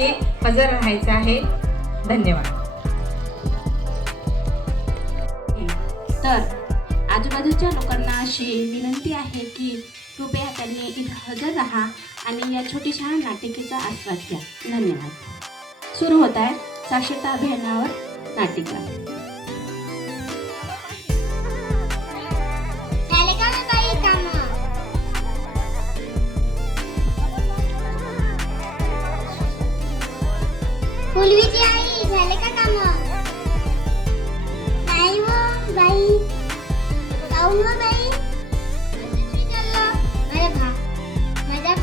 हे हजर राहायचं आहे. धन्यवाद. तर आजूबाजूच्या लोकांना अशी विनंती आहे की कृपया त्यांनी इथं हजर राहा आणि या छोटीशा नाटिकेचा आस्वाद घ्या. धन्यवाद. सुरू होत आहे साक्षरता अभियानावर नाटिका. फुलवीची आई झाले का काम? नाही हो बाई. जाऊन हो बाई. अरे माझ्या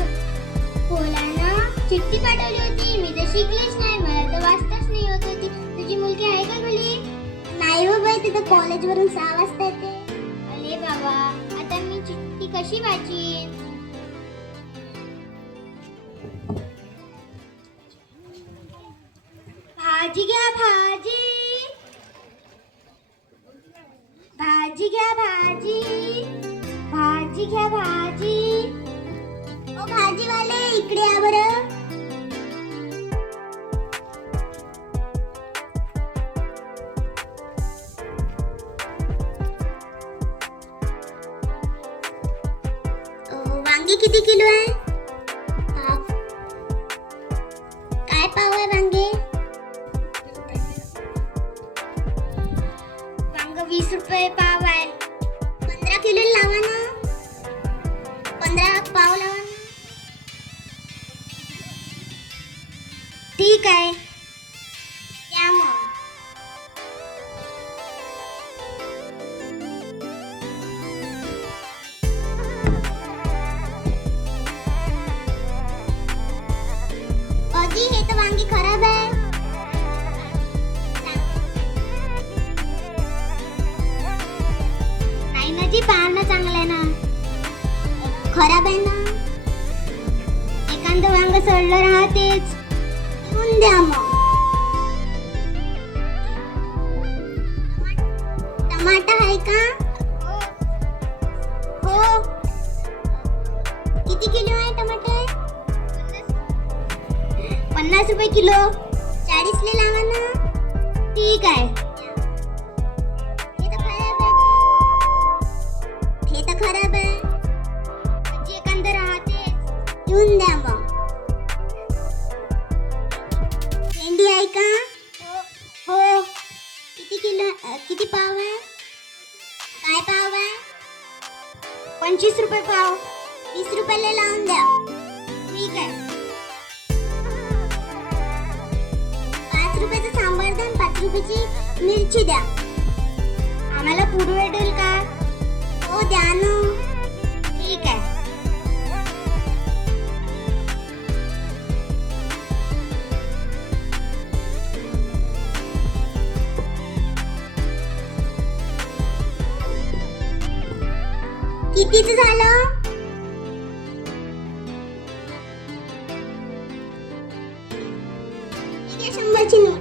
पोलानं चिठ्ठी पाठवली होती. मी तर शिकलीच नाही. मला तर वाचताच नाही होत होती. तुझी मुलगी आहे का घरी? नाही हो बाई, तिथं कॉलेजवरून 6 वाजता येते. अरे बाबा, आता मी चिठ्ठी कशी वाचीन? भाजी घ्या भाजी. भाजी घ्या भाजी. भाजी घ्या भाजी. ओ भाजीवाले इकडे या बरं. वांगी किती किलो आहे? काय पाव आहे वांगे? 20 रुपये पाव आहे. 15 किलो लावा ना. 15 पाव लावा ना. ठीक आहे, या मग. अजी, हे तर वांगी खराब आहे. जी पाहणं चांगलं आहे ना. खराब आहे ना. एखादं वांग सडलं राहतेच. घेऊन द्या मग. टमाटर आहे का? हो. किती किलो आहे टमाटर? 50 रुपये किलो. 40 ले लावा ना. ठीक आहे. खराब आहे. जी एखादं राहते. घेऊन द्या मग. भेंडी आहे का? हो. किती किलो? किती पाव आहे? काय पाव आहे? 25 रुपये पाव. 20 रुपयाला लावून द्या. ठीक आहे. 5 रुपयाचं सांबार द्या. 5 रुपयाची मिरची द्या. आम्हाला पुरवेल का? हो, द्या ना. ठीक आहे. कितीच झालं? ठीक आहे, 100ची नोट.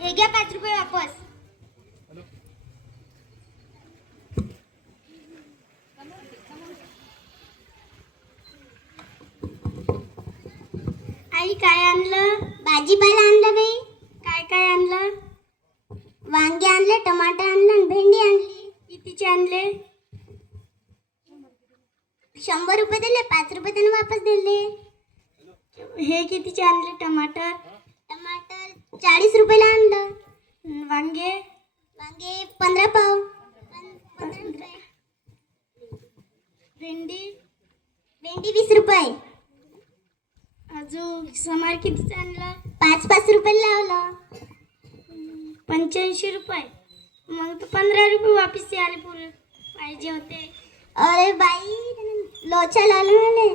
हे घ्या 5 रुपये वापस. आई, काय आणलं? भाजीपाला आणलं बाई. काय काय आणलं? वांगे आणले, टमाटर आणलं आणि भेंडी आणली. कितीचे आणले? 100 रुपये दिले. 5 रुपये त्याने वापस दिले. हे कितीचे आणले? टमाटर 40 रुपयाला आणलं. वांगे 15 पाव. 15 रुपये. भेंडी 20 रुपये. अजून समार कितीचं आणलं? 5 रुपये लावलं. 85 रुपये. मग तर 15 रुपये वापस आले पुरे पाहिजे होते. अरे बाई, लोचा लावलं मला.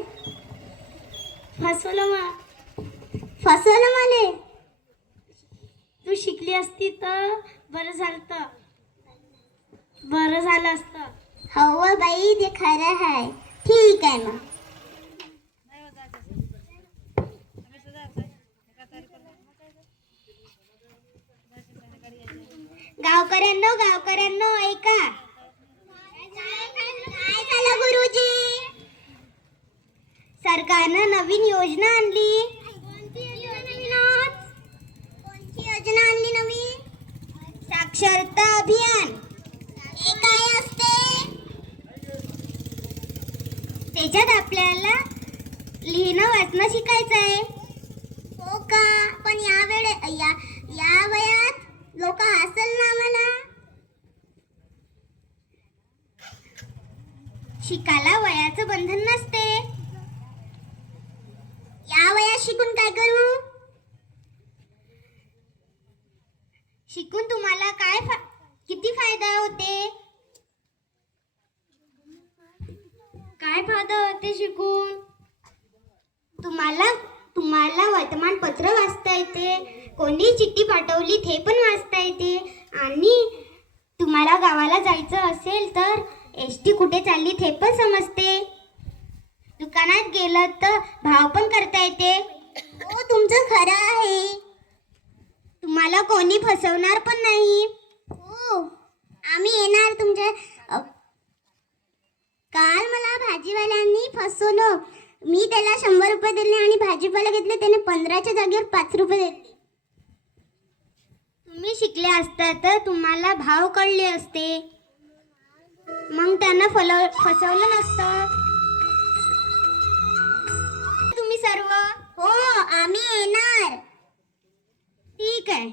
फसवलं मला. तू शिकली असती तर बरं झालं असतं. हो बाई, ते खरं आहे. ठीक आहे मग. गावकऱ्यांनो ऐका. काय झालं गुरुजी? त्याच्यात आपल्याला लिहिणं वाचणं शिकायचं आहे. हो का? पण या वयात लोक हसल ना मला. शिकायला वयाचं बंधन नसते. या वयात शिकून काय करू? शिकून तुम्हाला किती फायदा होते? काय फायदा होते शिकून? तुम्हाला वर्तमानपत्र वाचता येते, कोणी चिठ्ठी पाठवली ते पण वाचता येते, आणि तुम्हाला गावाला जायचं असेल तर एसटी कुठे चालली ते पण समजते. दुकानात गेलं तर भाव पण करता येते. हो, तुमचं खरं आहे. तुम्हाला कोणी फसवणार पण नाही. हो, आम्ही येणार तुमच्या. काल मला भाजीवाल्यांनी फसवलं. मी त्याला 100 रुपये दिले आणि भाजीपाला घेतले, त्याने 15च्या जागेवर 5 रुपये दिले. तुम्ही शिकले असता तर तुम्हाला भाव कळले असते, मग त्यांना फसवलं नसतं. तुम्ही सर्व. हो, आम्ही येणार. ठीक आहे.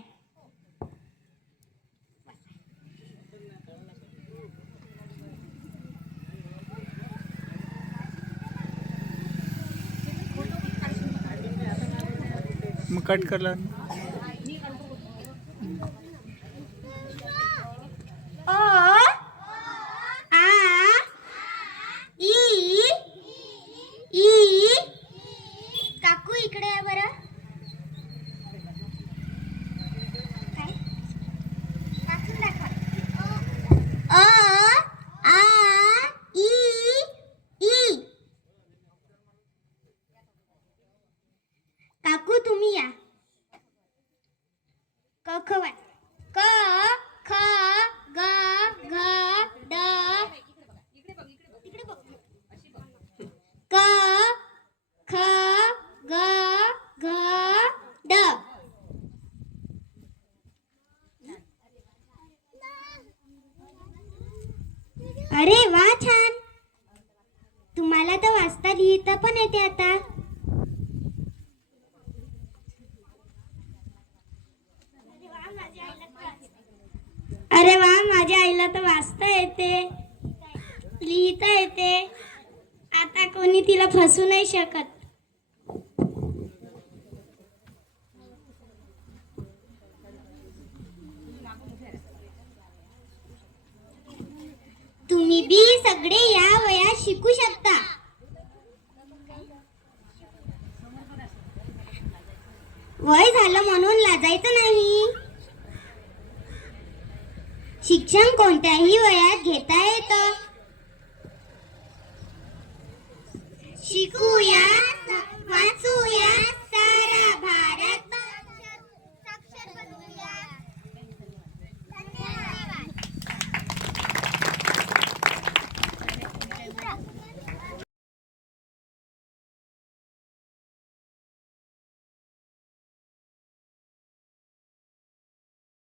मग कट करला. काकू इकडे या बरं. काय वाचून दाखवा. काकू तुम्ही या. क ख वाच. क ख ग घ ड. इकडे बघ. क ख ग घ ड. अरे वा, छान. तुम्हाला तर वाचता लिहिता पण येते आता. अरे वा, माझ्या आईला तर वाचता येते, लिहिता येते. आता कोणी तिला फसू नाही शकत. तुम्ही बी सगळे या वयात शिकू शकता. वय झालं म्हणून लाजायचं नाही. शिक्षण कोणत्याही वयात घेता येतं. शिकूया.